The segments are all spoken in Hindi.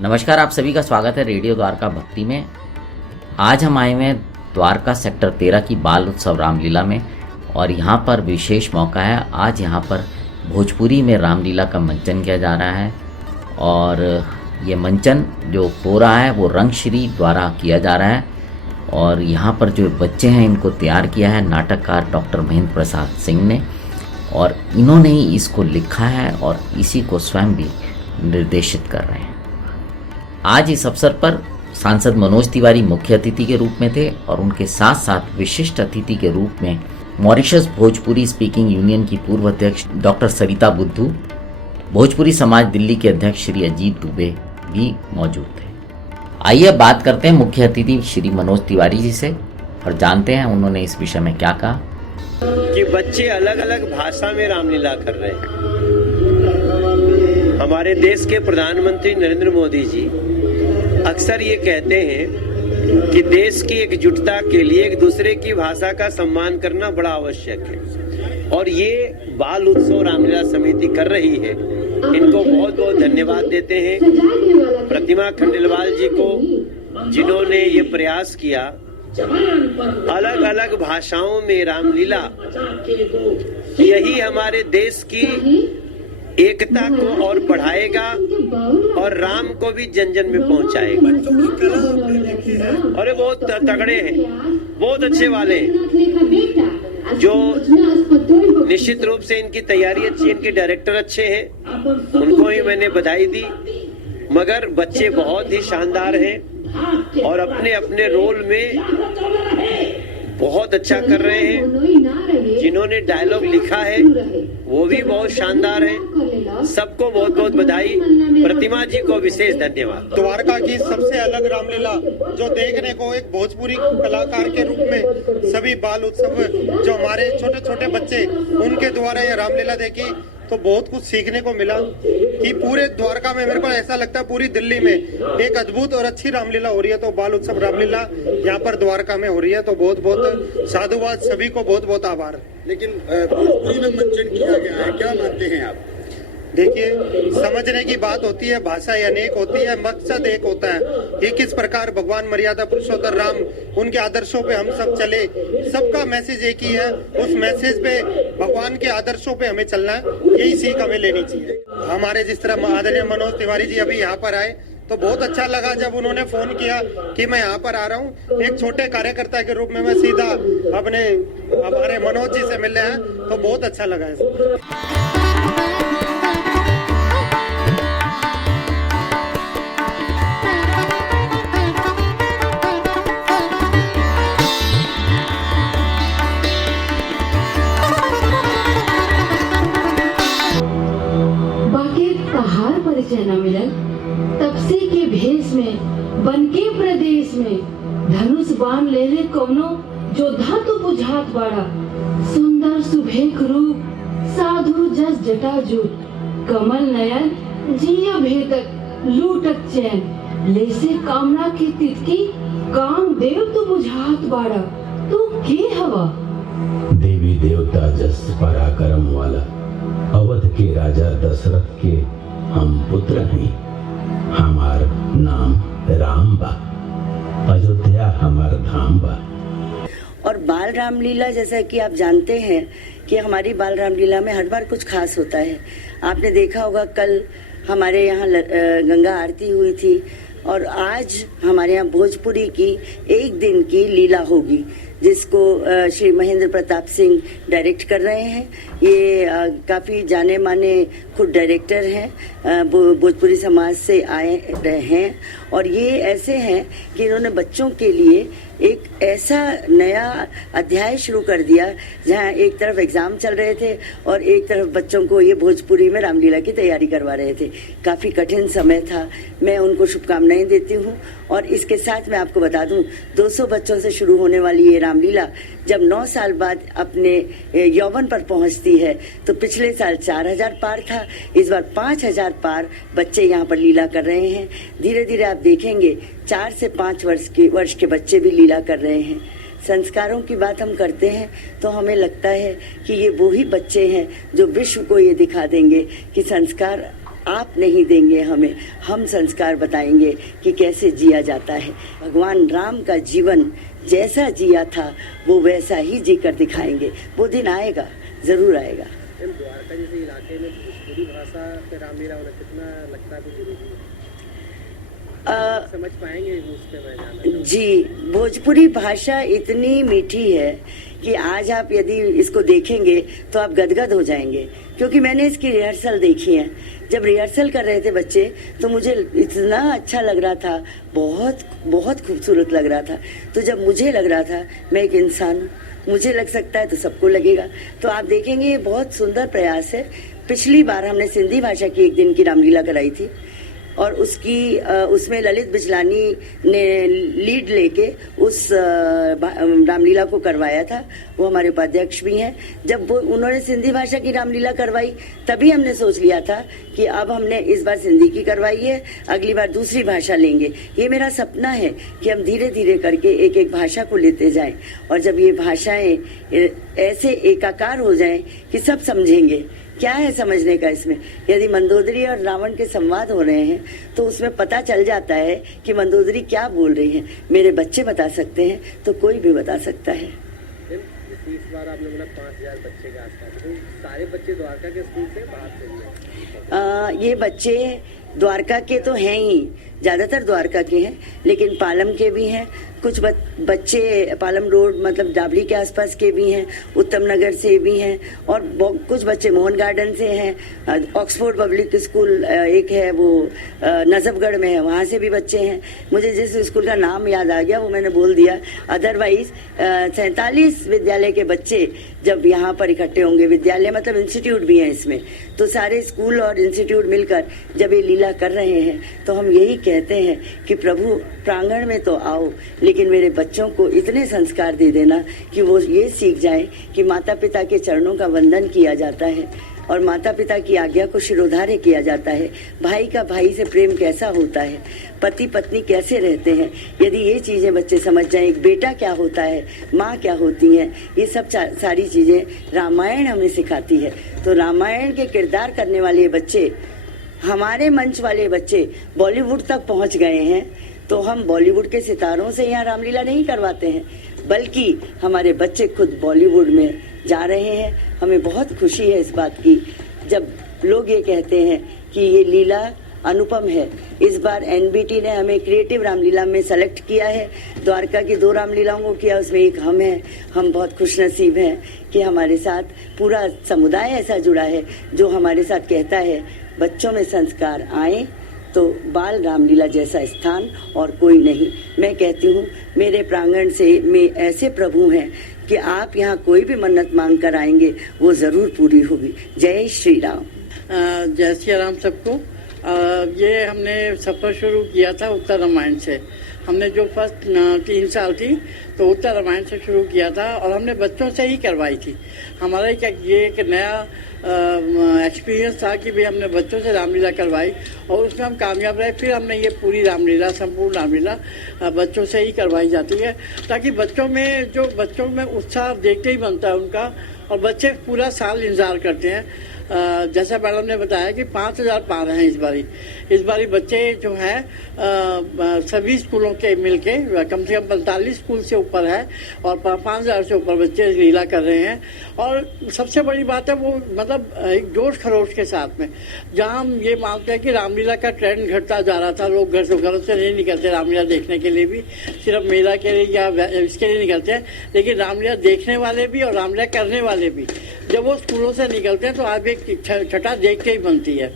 नमस्कार, आप सभी का स्वागत है रेडियो द्वारका भक्ति में। आज हम आए हुए हैं द्वारका सेक्टर 13 की बाल उत्सव रामलीला में और यहाँ पर विशेष मौका है। आज यहाँ पर भोजपुरी में रामलीला का मंचन किया जा रहा है और ये मंचन जो हो रहा है वो रंगश्री द्वारा किया जा रहा है और यहाँ पर जो बच्चे हैं इनको तैयार किया है नाटककार डॉक्टर महेंद्र प्रसाद सिंह ने और इन्होंने ही इसको लिखा है और इसी को स्वयं भी निर्देशित कर रहे हैं। आज इस अवसर पर सांसद मनोज तिवारी मुख्य अतिथि के रूप में थे और उनके साथ साथ विशिष्ट अतिथि के रूप में मॉरिशस भोजपुरी स्पीकिंग यूनियन की पूर्व अध्यक्ष डॉक्टर सरिता बुद्धू, भोजपुरी समाज दिल्ली के अध्यक्ष श्री अजीत दुबे भी मौजूद थे। आइए बात करते हैं मुख्य अतिथि श्री मनोज तिवारी जी से और जानते हैं उन्होंने इस विषय में क्या कहा। कि बच्चे अलग अलग भाषा में रामलीला कर रहे हैं। हमारे देश के प्रधानमंत्री नरेंद्र मोदी जी अक्सर ये कहते हैं कि देश की एकजुटता के लिए एक दूसरे की भाषा का सम्मान करना बड़ा आवश्यक है और ये बाल उत्सव रामलीला समिति कर रही है। इनको बहुत बहुत धन्यवाद देते हैं प्रतिमा खंडेलवाल जी को, जिन्होंने ये प्रयास किया अलग अलग भाषाओं में रामलीला। यही हमारे देश की एकता को और बढ़ाएगा और राम को भी जन जन में पहुंचाएगा। अरे बहुत तगड़े हैं, बहुत अच्छे वाले हैं, जो निश्चित रूप से इनकी तैयारी अच्छी, इनके डायरेक्टर अच्छे हैं, उनको ही मैंने बधाई दी। मगर बच्चे बहुत ही शानदार हैं और अपने अपने रोल में बहुत अच्छा कर रहे हैं। जिन्होंने डायलॉग लिखा है वो भी बहुत शानदार है। सबको बहुत बहुत बधाई। प्रतिमा जी को विशेष धन्यवाद। द्वारका की सबसे अलग रामलीला जो देखने को एक भोजपुरी कलाकार के रूप में सभी बाल उत्सव जो हमारे छोटे छोटे बच्चे उनके द्वारा ये रामलीला देखी तो बहुत कुछ सीखने को मिला कि पूरे द्वारका में मेरे को ऐसा लगता है पूरी दिल्ली में एक अद्भुत और अच्छी रामलीला हो रही है। तो बाल उत्सव रामलीला यहाँ पर द्वारका में हो रही है तो बहुत बहुत साधुवाद, सभी को बहुत बहुत आभार। लेकिन भोजपुरी में मंचन किया गया है, क्या मानते हैं आप? देखिए, समझने की बात होती है, भाषा अनेक होती है, मकसद एक होता है कि किस प्रकार भगवान मर्यादा पुरुषोत्तम राम उनके आदर्शों पे हम सब चले। सबका मैसेज एक ही है, उस मैसेज पे भगवान के आदर्शों पे हमें चलना है, यही सीख हमें लेनी चाहिए। हमारे जिस तरह आदरणीय मनोज तिवारी जी अभी यहाँ पर आए तो बहुत अच्छा लगा जब उन्होंने फोन किया कि मैं यहाँ पर आ रहा हूँ। एक छोटे कार्यकर्ता के रूप में मैं सीधा अपने हमारे मनोज जी से मिलने आया तो बहुत अच्छा लगा। न मिलन तपसे के भेष में बनके प्रदेश में धनुष बाण ले ले कौनो जो धातु बुझात बाड़ा। सुंदर सुभेख रूप साधु जस जटाजूट कमल नयन जिया भेदक लूटक चैन लेसे कामना की तितकी काम देव तू बुझात बाड़ा। तू के हवा? देवी देवता जस पराक्रम वाला अवध के राजा दशरथ के हम पुत्र हैं। हमार नाम राम बा, अयोध्या हमार धाम बा। और बाल रामलीला जैसा कि आप जानते हैं कि हमारी बाल रामलीला में हर बार कुछ खास होता है। आपने देखा होगा कल हमारे यहाँ गंगा आरती हुई थी और आज हमारे यहाँ भोजपुरी की एक दिन की लीला होगी जिसको श्री महेंद्र प्रताप सिंह डायरेक्ट कर रहे हैं। ये काफ़ी जाने माने खुद डायरेक्टर हैं, भोजपुरी समाज से आए हैं और ये ऐसे हैं कि इन्होंने बच्चों के लिए एक ऐसा नया अध्याय शुरू कर दिया जहाँ एक तरफ एग्ज़ाम चल रहे थे और एक तरफ बच्चों को ये भोजपुरी में रामलीला की तैयारी करवा रहे थे। काफ़ी कठिन समय था। मैं उनको शुभकामनाएं देती हूँ और इसके साथ मैं आपको बता दूँ 200 बच्चों से शुरू होने वाली ये रामलीला जब 9 साल बाद अपने यौवन पर पहुँचती है तो पिछले साल 4000 पार था, इस बार 5000 पार बच्चे यहाँ पर लीला कर रहे हैं। धीरे धीरे आप देखेंगे 4 से 5 वर्ष के बच्चे भी लीला कर रहे हैं। संस्कारों की बात हम करते हैं तो हमें लगता है कि ये वो ही बच्चे हैं जो विश्व को ये दिखा देंगे कि संस्कार आप नहीं देंगे हमें, हम संस्कार बताएंगे कि कैसे जिया जाता है। भगवान राम का जीवन जैसा जिया था वो वैसा ही जीकर दिखाएंगे। वो दिन आएगा, जरूर आएगा। द्वारका जैसे इलाके में भोजपुरी भाषा पे रामलीला होना कितना लगता है जरूरी है? समझ पाएंगे उस पे मैं जानना। जी, भोजपुरी भाषा इतनी मीठी है कि आज आप यदि इसको देखेंगे तो आप गदगद हो जाएंगे, क्योंकि मैंने इसकी रिहर्सल देखी है। जब रिहर्सल कर रहे थे बच्चे तो मुझे इतना अच्छा लग रहा था, बहुत बहुत खूबसूरत लग रहा था। तो जब मुझे लग रहा था मैं एक इंसान, मुझे लग सकता है तो सबको लगेगा। तो आप देखेंगे ये बहुत सुंदर प्रयास है। पिछली बार हमने सिंधी भाषा की एक दिन की रामलीला कराई थी और उसमें ललित बिजलानी ने लीड लेके उस रामलीला को करवाया था। वो हमारे उपाध्यक्ष भी हैं। जब वो उन्होंने सिंधी भाषा की रामलीला करवाई तभी हमने सोच लिया था कि अब हमने इस बार सिंधी की करवाई है, अगली बार दूसरी भाषा लेंगे। ये मेरा सपना है कि हम धीरे धीरे करके एक एक भाषा को लेते जाएं और जब ये भाषाएं ऐसे एकाकार हो जाएं कि सब समझेंगे। क्या है समझने का इसमें? यदि मंदोदरी और रावण के संवाद हो रहे हैं तो उसमें पता चल जाता है कि मंदोदरी क्या बोल रही हैं। मेरे बच्चे बता सकते हैं तो कोई भी बता सकता है। इस बार आपने बोला 5000 बच्चे के आसपास, तो सारे बच्चे द्वारका के स्कूल से बाहर से हैं? ये बच्चे द्वारका के तो हैं ही, ज्यादातर द्वारका के हैं, लेकिन पालम के भी हैं। कुछ बच्चे पालम रोड मतलब डाबली के आसपास के भी हैं, उत्तम नगर से भी हैं और कुछ बच्चे मोहन गार्डन से हैं। ऑक्सफोर्ड पब्लिक स्कूल एक है वो नजफगढ़ में है, वहाँ से भी बच्चे हैं। मुझे जिस स्कूल का नाम याद आ गया वो मैंने बोल दिया। अदरवाइज 47 विद्यालय के बच्चे जब यहाँ पर इकट्ठे होंगे, विद्यालय मतलब इंस्टीट्यूट भी है इसमें, तो सारे स्कूल और इंस्टीट्यूट मिलकर जब ये लीला कर रहे हैं तो हम यही कहते हैं कि प्रभु प्रांगण में तो आओ, लेकिन मेरे बच्चों को इतने संस्कार दे देना कि वो ये सीख जाएं कि माता पिता के चरणों का वंदन किया जाता है और माता पिता की आज्ञा को शिरोधार्य किया जाता है। भाई का भाई से प्रेम कैसा होता है, पति पत्नी कैसे रहते हैं, यदि ये चीजें बच्चे समझ जाएं, एक बेटा क्या होता है, माँ क्या होती है, ये सब सारी चीजें रामायण हमें सिखाती है। तो रामायण के किरदार करने वाले बच्चे, हमारे मंच वाले बच्चे बॉलीवुड तक पहुंच गए हैं, तो हम बॉलीवुड के सितारों से यहाँ रामलीला नहीं करवाते हैं, बल्कि हमारे बच्चे खुद बॉलीवुड में जा रहे हैं। हमें बहुत खुशी है इस बात की जब लोग ये कहते हैं कि ये लीला अनुपम है। इस बार एनबीटी ने हमें क्रिएटिव रामलीला में सेलेक्ट किया है। द्वारका की 2 रामलीलाओं को किया, उसमें एक हम हैं। हम बहुत खुशनसीब हैं कि हमारे साथ पूरा समुदाय ऐसा जुड़ा है जो हमारे साथ कहता है बच्चों में संस्कार आए तो बाल रामलीला जैसा स्थान और कोई नहीं। मैं कहती हूँ मेरे प्रांगण से में ऐसे प्रभु हैं कि आप यहाँ कोई भी मन्नत मांग कर आएंगे वो जरूर पूरी होगी। जय श्री राम। जय श्री राम सबको। ये हमने सफर शुरू किया था उत्तर रामायण से। हमने जो फर्स्ट 3 साल थी तो उत्तर रामायण से शुरू किया था और हमने बच्चों से ही करवाई थी। हमारा ये एक नया एक्सपीरियंस था कि भाई हमने बच्चों से रामलीला करवाई और उसमें हम कामयाब रहे। फिर हमने ये पूरी रामलीला, संपूर्ण रामलीला बच्चों से ही करवाई जाती है ताकि बच्चों में उत्साह देखते ही बनता है उनका और बच्चे पूरा साल इंतजार करते हैं। जैसा मैडम ने बताया कि 5000 पार हैं इस बारी बच्चे जो हैं सभी स्कूलों के मिलके कम से कम 45 स्कूल से ऊपर है और 5000 से ऊपर बच्चे लीला कर रहे हैं। और सबसे बड़ी बात है वो मतलब एक जोश खरोश के साथ में, जहां हम ये मानते हैं कि रामलीला का ट्रेंड घटता जा रहा था। लोग घरों से नहीं निकलते रामलीला देखने के लिए भी, सिर्फ मेला के लिए या इसके लिए निकलते हैं, लेकिन रामलीला देखने वाले भी और रामलीला करने वाले भी जब वो स्कूलों से निकलते हैं तो आप एक छटा देख के ही बनती है।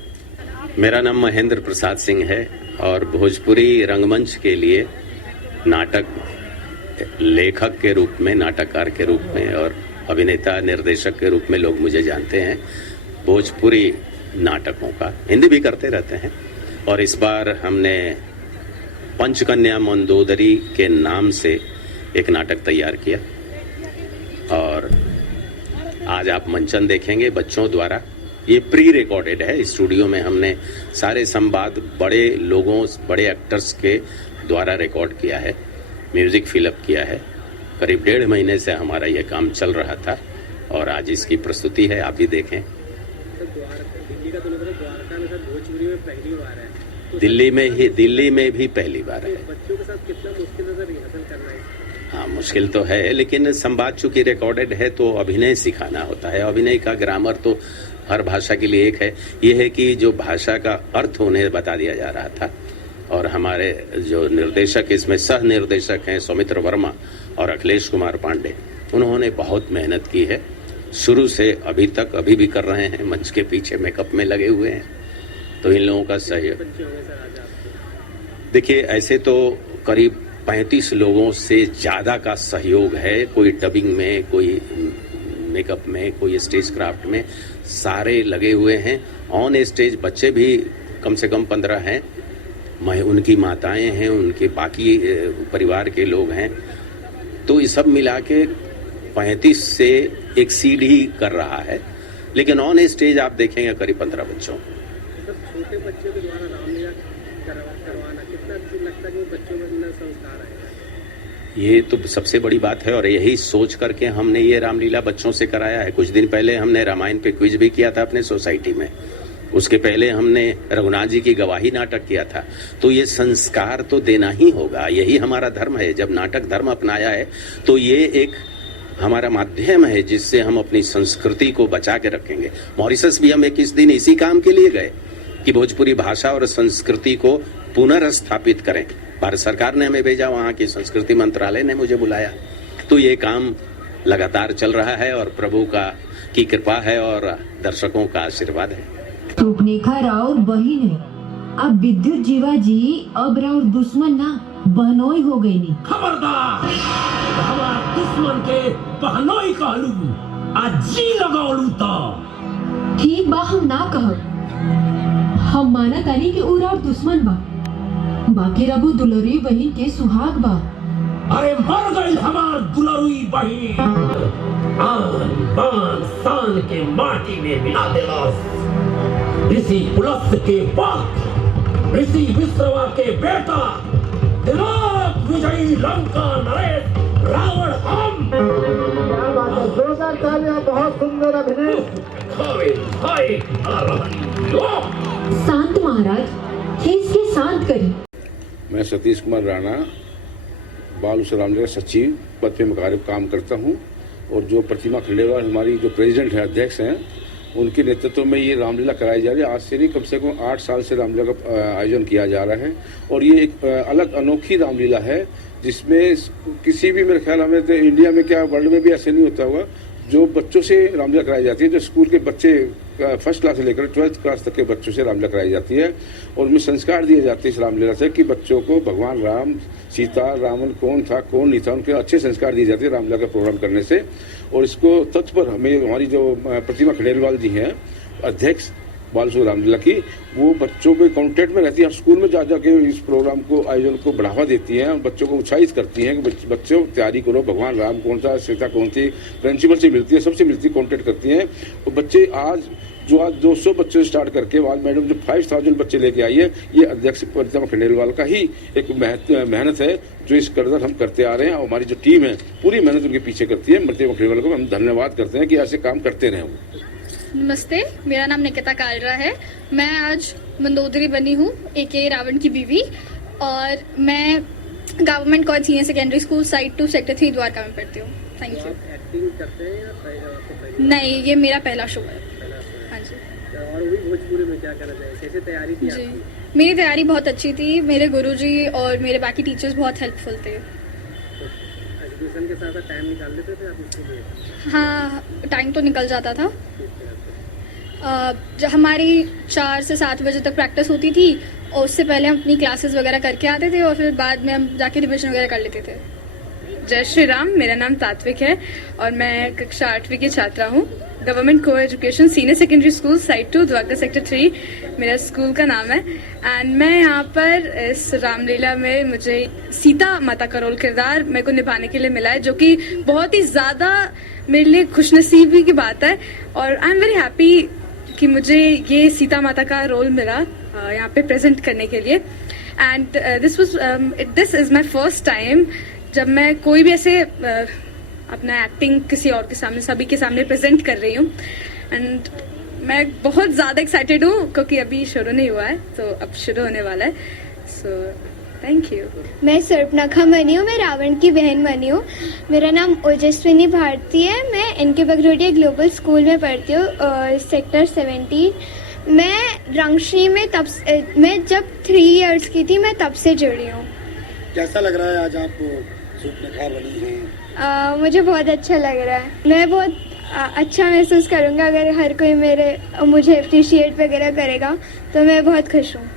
मेरा नाम महेंद्र प्रसाद सिंह है और भोजपुरी रंगमंच के लिए नाटक लेखक के रूप में, नाटककार के रूप में और अभिनेता निर्देशक के रूप में लोग मुझे जानते हैं। भोजपुरी नाटकों का हिंदी भी करते रहते हैं और इस बार हमने पंचकन्या मंदोदरी के नाम से एक नाटक तैयार किया और आज आप मंचन देखेंगे बच्चों द्वारा। ये प्री रिकॉर्डेड है, स्टूडियो में हमने सारे संवाद बड़े लोगों, बड़े एक्टर्स के द्वारा रिकॉर्ड किया है, म्यूजिक फिलअप किया है। करीब 1.5 महीने से हमारा ये काम चल रहा था और आज इसकी प्रस्तुति है, आप भी देखें। द्वारका में भोजपुरी में पहली बार है, तो दिल्ली में भी पहली बार है। बच्चों के साथ कितना मुश्किल है सर रिहर्सल करना है? हाँ, मुश्किल तो है, लेकिन संवाद चूंकि रिकॉर्डेड है तो अभिनय सिखाना होता है। अभिनय का ग्रामर तो हर भाषा के लिए एक है। ये है कि जो भाषा का अर्थ उन्हें बता दिया जा रहा था, और हमारे जो निर्देशक इसमें सह निर्देशक हैं सौमित्र वर्मा और अखिलेश कुमार पांडे, उन्होंने बहुत मेहनत की है शुरू से अभी तक, अभी भी कर रहे हैं, मंच के पीछे मेकअप में लगे हुए हैं। तो इन लोगों का सहयोग, देखिए ऐसे तो करीब 35 लोगों से ज़्यादा का सहयोग है। कोई डबिंग में, कोई मेकअप में, कोई स्टेज क्राफ्ट में, सारे लगे हुए हैं। ऑन स्टेज बच्चे भी कम से कम 15 हैं, उनकी माताएं हैं, उनके बाकी परिवार के लोग हैं। तो ये सब मिला के 35 से एक सीढ़ी कर रहा है, लेकिन ऑन स्टेज आप देखेंगे करीब 15 बच्चों। छोटे बच्चों के द्वारा रामलीला करवाना कितना लगता है कि बच्चों में अंदर संस्कार आएगा? ये तो सबसे बड़ी बात है, और यही सोच करके हमने ये रामलीला बच्चों से कराया है। कुछ दिन पहले हमने रामायण पे क्विज भी किया था अपने सोसाइटी में। उसके पहले हमने रघुनाथ जी की गवाही नाटक किया था। तो ये संस्कार तो देना ही होगा, यही हमारा धर्म है। जब नाटक धर्म अपनाया है तो ये एक हमारा माध्यम है जिससे हम अपनी संस्कृति को बचा के रखेंगे। मॉरिशस भी हम इस दिन इसी काम के लिए गए कि भोजपुरी भाषा और संस्कृति को पुनर्स्थापित करें। भारत सरकार ने हमें भेजा, वहाँ की संस्कृति मंत्रालय ने मुझे बुलाया। तो ये काम लगातार चल रहा है, और प्रभु की कृपा है और दर्शकों का आशीर्वाद है। सूपनेखा राउर बहिन है, अब विद्युत जीवाजी अब राउर दुश्मन ना बहनोई हो गई नी। खबरदार, हमारा दुश्मन के बहनोई कहलू, अजी लगावलू तो ठीक बा, हम ना कहब। हम माना तानी कि उ राउर दुश्मन बा, बाकी रबु दुलरी बहिन के सुहाग बा। अरे मर गई हमार दुलरुई बहिन, आन बान शान के माटी में मिला देलस। ऋषि पुलस्त के बाप, ऋषि विश्रवा के बेटा, दिमाग विजयी लंका नरेश रावण हम। बहुत सुंदर अभिनय। शांत महाराज, खींच के शांत करी। मैं सतीश कुमार राणा बाल उत्सव रामलीला सचिव पद पे काम करता हूं, और जो प्रतिमा खंडेलवाल हमारी जो प्रेसिडेंट है, अध्यक्ष हैं, उनके नेतृत्व में ये रामलीला कराई जा रही है। आज से नहीं, कम से कम 8 साल से रामलीला का आयोजन किया जा रहा है, और ये एक अलग अनोखी रामलीला है जिसमें किसी भी, मेरे ख्याल हमें तो इंडिया में क्या वर्ल्ड में भी ऐसे नहीं होता हुआ, जो बच्चों से रामलीला कराई जाती है। जो स्कूल के बच्चे फर्स्ट क्लास से लेकर 12th क्लास तक के बच्चों से रामलीला कराई जाती है, और उनमें संस्कार दिए जाते हैं इस रामलीला से कि बच्चों को भगवान राम, सीता, रावण कौन था कौन नहीं था, उनके अच्छे संस्कार दिए जाते हैं रामलीला का प्रोग्राम करने से। और इसको तत्व पर हमें हमारी जो प्रतिमा खंडेलवाल जी हैं, अध्यक्ष बाल उत्सव रामलीला की, वो बच्चों के कॉन्टेक्ट में रहती है, स्कूल में जा के इस प्रोग्राम को, आयोजन को बढ़ावा देती हैं, बच्चों को उत्साहित करती हैं कि बच्चों तैयारी करो, भगवान राम कौन था, सीता कौन थी, प्रिंसिपल से मिलती है, सबसे मिलती है, कॉन्टेक्ट करती हैं। और बच्चे आज 200 बच्चे से स्टार्ट करके आज मैडम जो 5000 बच्चे लेके आई है, ये अध्यक्ष प्रतिमा खंडेलवाल का ही एक मेहनत है जो इस कदर हम करते आ रहे हैं, और हमारी जो टीम है पूरी मेहनत उनके पीछे करती है। प्रतिमा खंडेलवाल को हम धन्यवाद करते हैं कि ऐसे काम करते रहें। नमस्ते, मेरा नाम निकिता कालरा है। मैं आज मंदोदरी बनी हूँ, एके रावण की बीवी, और मैं government college senior secondary school site 2 sector 3 Dwarka में पढ़ती हूँ। Thank you. एक्टिंग करते हैं या नहीं, ये मेरा पहला शो है। हाँ जी। और वही भोजपुरी में क्या करना चाहिए, कैसे तैयारी की जी, आपकी? मेरी तैयारी बहुत अच्छी थी। मेरे गुरुजी और मेरे बाकी टीचर्स बहुत हेल्पफुल थे। एजुकेशन के साथ टाइम निकाल लेते थे आप इसके लिए? हाँ, टाइम तो निकल जाता था। हमारी 4 से 7 बजे तक प्रैक्टिस होती थी, और उससे पहले हम अपनी क्लासेस वगैरह करके आते थे, और फिर बाद में हम जाके रिविजन वगैरह कर लेते थे। जय श्री राम, मेरा नाम तात्विक है और मैं कक्षा 8वीं की छात्रा हूँ। गवर्नमेंट को education senior secondary school site 2 Dwarka sector 3 मेरा स्कूल का नाम है। एंड मैं यहाँ पर इस रामलीला में मुझे सीता माता का रोल किरदार मेरे को निभाने के लिए मिला है, जो कि बहुत ही ज़्यादा मेरे लिए खुशनसीबी की बात है, और आई एम वेरी हैप्पी कि मुझे ये सीता माता का रोल मिला यहाँ पे प्रेजेंट करने के लिए। And this is my first time जब मैं कोई भी ऐसे अपना एक्टिंग किसी और के सामने, सभी के सामने प्रेजेंट कर रही हूँ। एंड मैं बहुत ज़्यादा एक्साइटेड हूँ क्योंकि अभी शुरू नहीं हुआ है, तो अब शुरू होने वाला है। So thank you. मैं सर्पनखा बनी हूँ, मैं रावण की बहन बनी हूँ। मेरा नाम ओजस्विनी भारती है, मैं इनके बगरोटिया ग्लोबल स्कूल में पढ़ती हूँ, सेक्टर 17। मैं रंगश्री में मैं जब 3 इयर्स की थी मैं तब से जुड़ी हूँ। कैसा लग रहा है आज आप सर्पनखा बनी हैं? मुझे बहुत अच्छा लग रहा है। मैं बहुत अच्छा महसूस करूँगा अगर हर कोई मुझे अप्रिशिएट वगैरह करेगा, तो मैं बहुत खुश हूँ।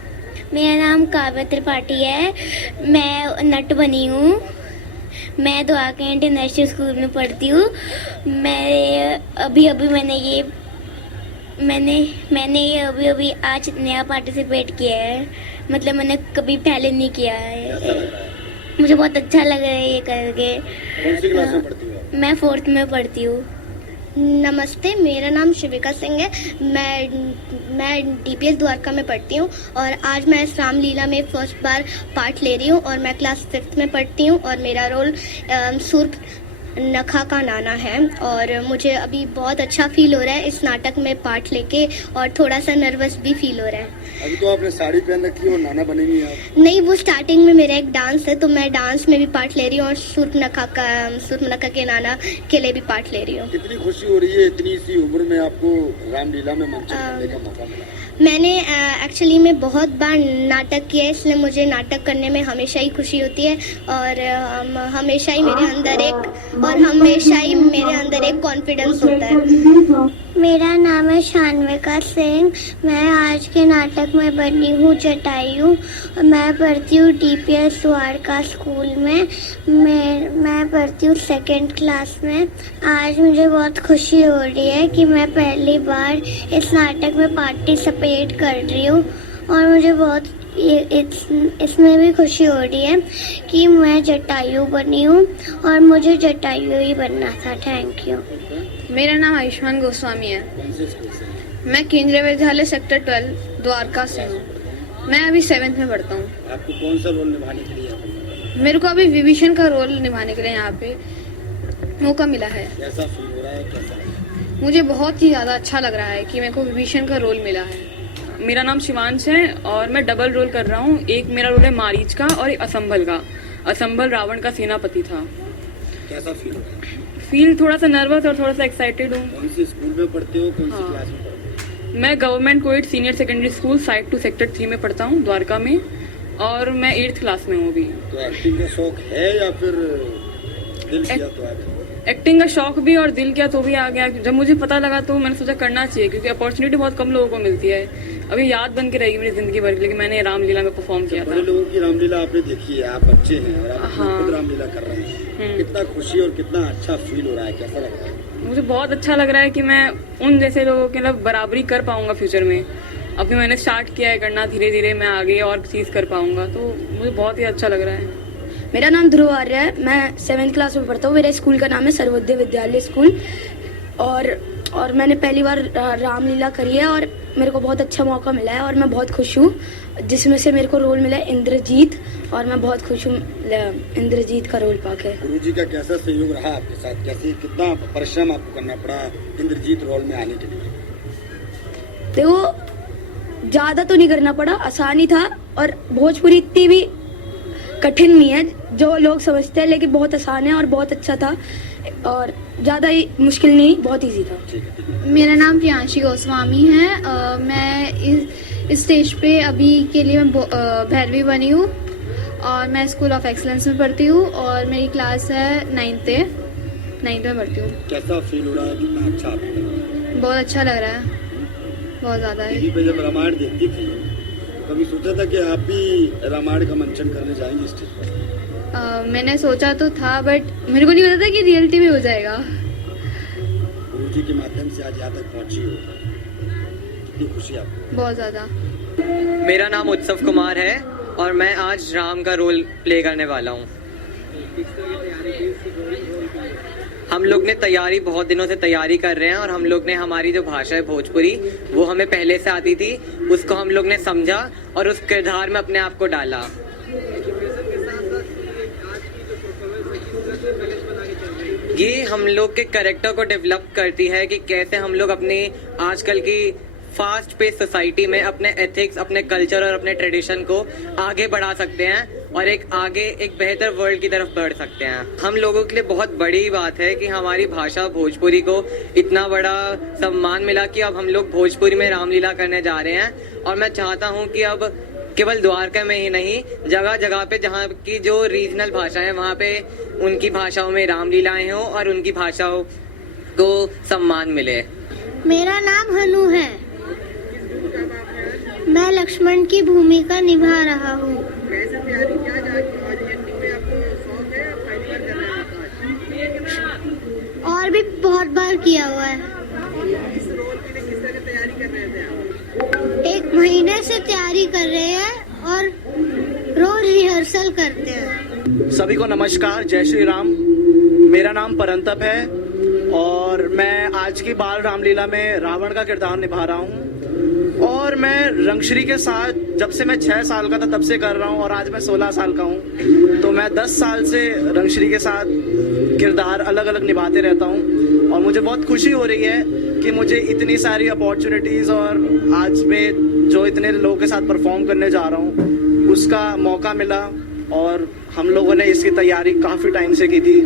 मेरा नाम काव्या त्रिपाठी है, मैं नट बनी हूँ। मैं द्वारका इंटरनेशनल स्कूल में पढ़ती हूँ। मैंने ये अभी आज नया पार्टिसिपेट किया है, मतलब मैंने कभी पहले नहीं किया है। मुझे बहुत अच्छा लग रहा है ये करके। कौन सी क्लास में पढ़ती हो? मैं 4th में पढ़ती हूँ। नमस्ते, मेरा नाम शिविका सिंह है। मैं DPS द्वारका में पढ़ती हूँ और आज मैं इस रामलीला में फर्स्ट बार पार्ट ले रही हूँ और मैं क्लास 5th में पढ़ती हूँ और मेरा रोल सूर्पनखा का नाना है और मुझे अभी बहुत अच्छा फील हो रहा है इस नाटक में पार्ट लेके और थोड़ा सा नर्वस भी फील हो रहा है। अभी तो आपने साड़ी पहन रखी है और नाना बनेंगी आप? नहीं, वो स्टार्टिंग में मेरा एक डांस है तो मैं डांस में भी पार्ट ले रही हूँ और सूर्पनखा के नाना के लिए भी पार्ट ले रही हूँ। कितनी खुशी हो रही है इतनी सी उम्र में आपको रामलीला में मंचन करने का मौका मिला? मैंने एक्चुअली में बहुत बार नाटक किया है, इसलिए मुझे नाटक करने में हमेशा ही खुशी होती है और हमेशा ही मेरे अंदर एक कॉन्फिडेंस होता है। मेरा नाम है शानविका सिंह। मैं आज के नाटक में बनी हूँ जटायु। मैं पढ़ती हूँ DPS द्वारका स्कूल में। मैं पढ़ती हूँ 2nd क्लास में। आज मुझे बहुत खुशी हो रही है कि मैं पहली बार इस नाटक में पार्टिसिपेट कर रही हूँ और मुझे बहुत इसमें भी खुशी हो रही है कि मैं जटायु बनी हूँ और मुझे जटायु ही बनना था। Thank you. मेरा नाम आयुष्मान गोस्वामी है। कौन से स्कूल से? मैं केंद्रीय विद्यालय सेक्टर 12 द्वारका से हूँ। मैं अभी 7th में पढ़ता हूँ। आपको कौन सा रोल निभाने के लिए आपको? मेरे को अभी विभीषण का रोल निभाने के लिए यहाँ पे मौका मिला है। कैसा फील हो रहा है? कैसा लग रहा है? मुझे बहुत ही ज़्यादा अच्छा लग रहा है कि मेरे को विभीषण का रोल मिला है। मेरा नाम शिवांश है और मैं डबल रोल कर रहा हूँ। एक मेरा रोल है मारीच का और एक असंभल का। असंभल रावण का सेनापति था। कैसा फील हो रहा है? फील थोड़ा सा नर्वस और थोड़ा सा एक्साइटेड हूँ। कौन सी स्कूल में पढ़ते हो? कौन सी क्लास में पढ़ते हो? मैं government coed senior secondary school side 2 sector 3 में पढ़ता हूँ द्वारका में और मैं 8th क्लास में हूँ अभी। तो एक्टिंग का शौक है या फिर दिल किया तो आ गया? एक्टिंग का शौक भी और दिल किया तो भी आ गया। जब मुझे पता लगा तो मैंने सोचा करना चाहिए क्योंकि अपॉर्चुनिटी बहुत कम लोगों को मिलती है। अभी याद बन के रहेगी मेरी जिंदगी भर, लेकिन मैंने रामलीला में परफॉर्म किया था। बड़े लोगों की रामलीला आपने देखी है, आप बच्चे हैं और आप खुद रामलीला कर रहे हैं। कितना खुशी और कितना अच्छा फील हो रहा है? कैसा लग रहा है? मुझे बहुत अच्छा लग रहा है कि मैं उन जैसे लोगों के मतलब बराबरी कर पाऊंगा फ्यूचर में। अभी मैंने स्टार्ट किया है करना, धीरे धीरे मैं आगे और चीज कर पाऊंगा, तो मुझे बहुत ही अच्छा लग रहा है। मेरा नाम ध्रुव आर्य है। मैं 7th क्लास में पढ़ता हूँ। मेरे स्कूल का नाम है सर्वोदय विद्यालय स्कूल और मैंने पहली बार रामलीला करी है और मेरे को बहुत अच्छा मौका मिला है और मैं बहुत खुश हूँ, जिसमें से मेरे को रोल मिला है इंद्रजीत और मैं बहुत खुश हूँ इंद्रजीत का रोल पाके। गुरुजी का कैसा सहयोग रहा आपके साथ? कैसे कितना परिश्रम आपको करना पड़ा इंद्रजीत रोल में आने के लिए? देखो, ज़्यादा तो नहीं करना पड़ा, आसान ही था और भोजपुरी इतनी भी कठिन नहीं है जो लोग समझते हैं, लेकिन बहुत आसान है और बहुत अच्छा था और ज़्यादा ही मुश्किल नहीं, बहुत इजी था। मेरा नाम प्रियांशी गोस्वामी है। मैं इस स्टेज पे अभी के लिए मैं भैरवी बनी हूँ और मैं स्कूल ऑफ एक्सलेंस में पढ़ती हूँ और मेरी क्लास है 9th में पढ़ती हूँ। कैसा फील हो रहा है? कितना अच्छा आपको? बहुत अच्छा लग रहा है, बहुत ज़्यादा। टीवी पे जब रामायण देखती थी कभी सोचा था कि आप भी रामायण का मंचन करने जाएंगे स्टेज पर? मैंने सोचा तो था बट मेरे को नहीं पता था कि रियलिटी में हो जाएगा। गुरुजी के माध्यम से आज यहाँ तक पहुँची हो, कितनी खुशी आपको? बहुत ज़्यादा। मेरा नाम उत्सव कुमार है और मैं आज राम का रोल प्ले करने वाला हूँ। हम लोग ने बहुत दिनों से तैयारी कर रहे हैं और हम लोग ने हमारी जो भाषा है भोजपुरी वो हमें पहले से आती थी, उसको हम लोग ने समझा और उस किरदार में अपने आप को डाला। ये हम लोग के कैरेक्टर को डेवलप करती है कि कैसे हम लोग अपनी आजकल की फास्ट पेस सोसाइटी में अपने एथिक्स, अपने कल्चर और अपने ट्रेडिशन को आगे बढ़ा सकते हैं और एक बेहतर वर्ल्ड की तरफ बढ़ सकते हैं। हम लोगों के लिए बहुत बड़ी बात है कि हमारी भाषा भोजपुरी को इतना बड़ा सम्मान मिला कि अब हम लोग भोजपुरी में रामलीला करने जा रहे हैं। और मैं चाहता हूं कि अब केवल द्वारका में ही नहीं, जगह जगह पे जहाँ की जो रीजनल भाषा है वहाँ पे उनकी भाषाओं में रामलीलाएं हों और उनकी भाषाओं को सम्मान मिले। मेरा नाम हनु है। मैं लक्ष्मण की भूमिका निभा रहा हूँ। और भी बहुत बार किया हुआ है। 1 महीने से तैयारी कर रहे हैं और रोज रिहर्सल करते हैं। सभी को नमस्कार, जय श्री राम। मेरा नाम परंतप है और मैं आज की बाल रामलीला में रावण का किरदार निभा रहा हूँ। और मैं रंगश्री के साथ जब से मैं 6 साल का था तब से कर रहा हूँ और आज मैं 16 साल का हूँ। तो मैं 10 साल से रंगश्री के साथ किरदार अलग अलग निभाते रहता हूँ और मुझे बहुत खुशी हो रही है कि मुझे इतनी सारी अपॉर्चुनिटीज़ और आज मैं जो इतने लोगों के साथ परफॉर्म करने जा रहा हूँ उसका मौका मिला। और हम लोगों ने इसकी तैयारी काफ़ी टाइम से की थी,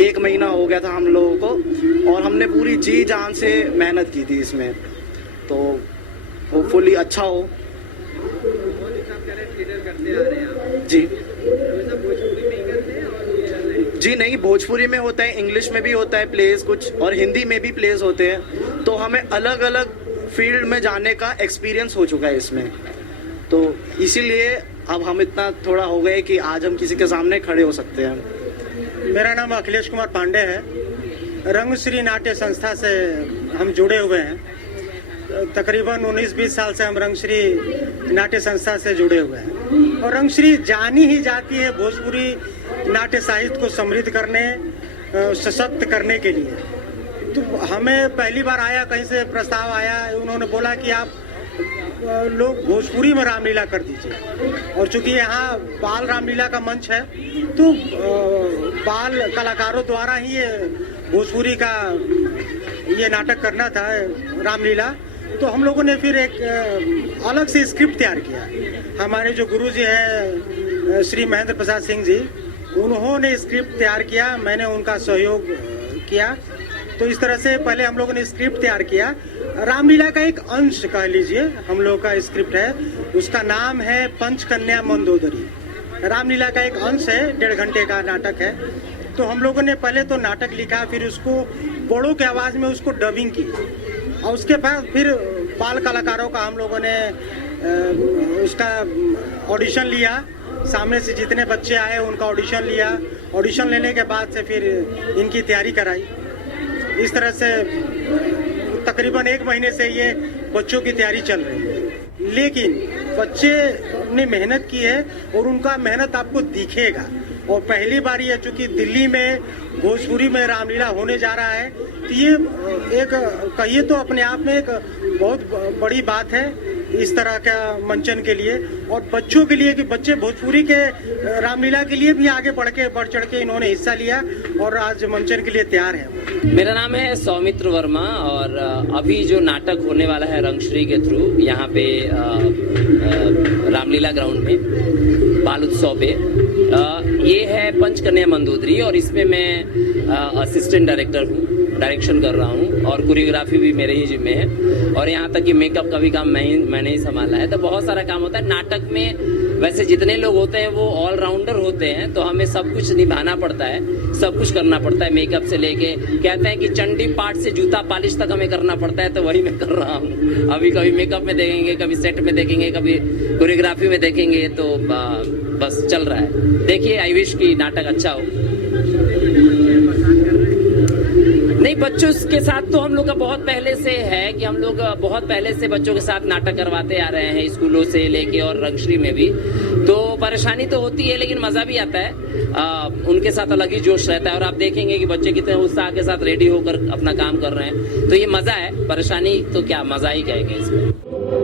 1 महीना हो गया था हम लोगों को और हमने पूरी जी जान से मेहनत की थी इसमें। तो होपफुली अच्छा हो। जी नहीं, भोजपुरी में होता है, इंग्लिश में भी होता है प्लेस कुछ और हिंदी में भी प्लेस होते हैं। तो हमें अलग अलग फील्ड में जाने का एक्सपीरियंस हो चुका है इसमें। तो इसीलिए अब हम इतना थोड़ा हो गए कि आज हम किसी के सामने खड़े हो सकते हैं। मेरा नाम अखिलेश कुमार पांडे है। रंगश्री नाट्य संस्था से हम जुड़े हुए हैं। तकरीबन 19-20 साल से हम रंगश्री नाट्य संस्था से जुड़े हुए हैं और रंगश्री जानी ही जाती है भोजपुरी नाट्य साहित्य को समृद्ध करने, सशक्त करने के लिए। तो हमें पहली बार आया, कहीं से प्रस्ताव आया, उन्होंने बोला कि आप लोग भोजपुरी में रामलीला कर दीजिए। और चूंकि यहाँ बाल रामलीला का मंच है तो बाल कलाकारों द्वारा ही ये भोजपुरी का ये नाटक करना था, रामलीला। तो हम लोगों ने फिर एक अलग से स्क्रिप्ट तैयार किया। हमारे जो गुरुजी हैं श्री महेंद्र प्रसाद सिंह जी, उन्होंने स्क्रिप्ट तैयार किया, मैंने उनका सहयोग किया। तो इस तरह से पहले हम लोगों ने स्क्रिप्ट तैयार किया। रामलीला का एक अंश कह लीजिए हम लोग का स्क्रिप्ट है, उसका नाम है पंचकन्या मंदोदरी। रामलीला का एक अंश है, 1.5 घंटे का नाटक है। तो हम लोगों ने पहले तो नाटक लिखा, फिर उसको बड़ों की आवाज में उसको डबिंग की और उसके बाद फिर बाल कलाकारों का हम लोगों ने उसका ऑडिशन लिया। सामने से जितने बच्चे आए उनका ऑडिशन लिया। ऑडिशन लेने के बाद से फिर इनकी तैयारी कराई। इस तरह से तकरीबन 1 महीने से ये बच्चों की तैयारी चल रही है। लेकिन बच्चे ने मेहनत की है और उनका मेहनत आपको दिखेगा। और पहली बार ये चूंकि दिल्ली में भोजपुरी में रामलीला होने जा रहा है, तो ये एक कहिए तो अपने आप में एक बहुत बड़ी बात है इस तरह का मंचन के लिए और बच्चों के लिए कि बच्चे भोजपुरी के रामलीला के लिए भी आगे बढ़ चढ़ के इन्होंने हिस्सा लिया और आज मंचन के लिए तैयार है। मेरा नाम है सौमित्र वर्मा और अभी जो नाटक होने वाला है रंगश्री के थ्रू यहाँ पे रामलीला ग्राउंड में बाल उत्सव पे, ये है पंचकन्या मंदोदरी और इसमें मैं असिस्टेंट डायरेक्टर हूँ, डायरेक्शन कर रहा हूँ और कोरियोग्राफी भी मेरे ही जिम्मे है और यहाँ तक कि मेकअप का भी काम मैंने ही संभाला है। तो बहुत सारा काम होता है नाटक में। वैसे जितने लोग होते हैं वो ऑलराउंडर होते हैं, तो हमें सब कुछ निभाना पड़ता है, सब कुछ करना पड़ता है, मेकअप से लेके कहते हैं कि चंडी पाठ से जूता पॉलिश तक हमें करना पड़ता है। तो वही मैं कर रहा हूँ। अभी कभी मेकअप में देखेंगे, कभी सेट में देखेंगे, कभी कोरियोग्राफी में देखेंगे। तो बस चल रहा है। देखिए, आई विश की नाटक अच्छा हो। नहीं, बच्चों के साथ तो हम लोग का बहुत पहले से है कि हम लोग बहुत पहले से बच्चों के साथ नाटक करवाते आ रहे हैं, स्कूलों से लेके और रंगश्री में भी। तो परेशानी तो होती है लेकिन मजा भी आता है। उनके साथ अलग ही जोश रहता है और आप देखेंगे कि बच्चे कितने उत्साह के साथ रेडी होकर अपना काम कर रहे हैं। तो ये मजा है, परेशानी तो क्या, मजा ही कहेंगे इसमें।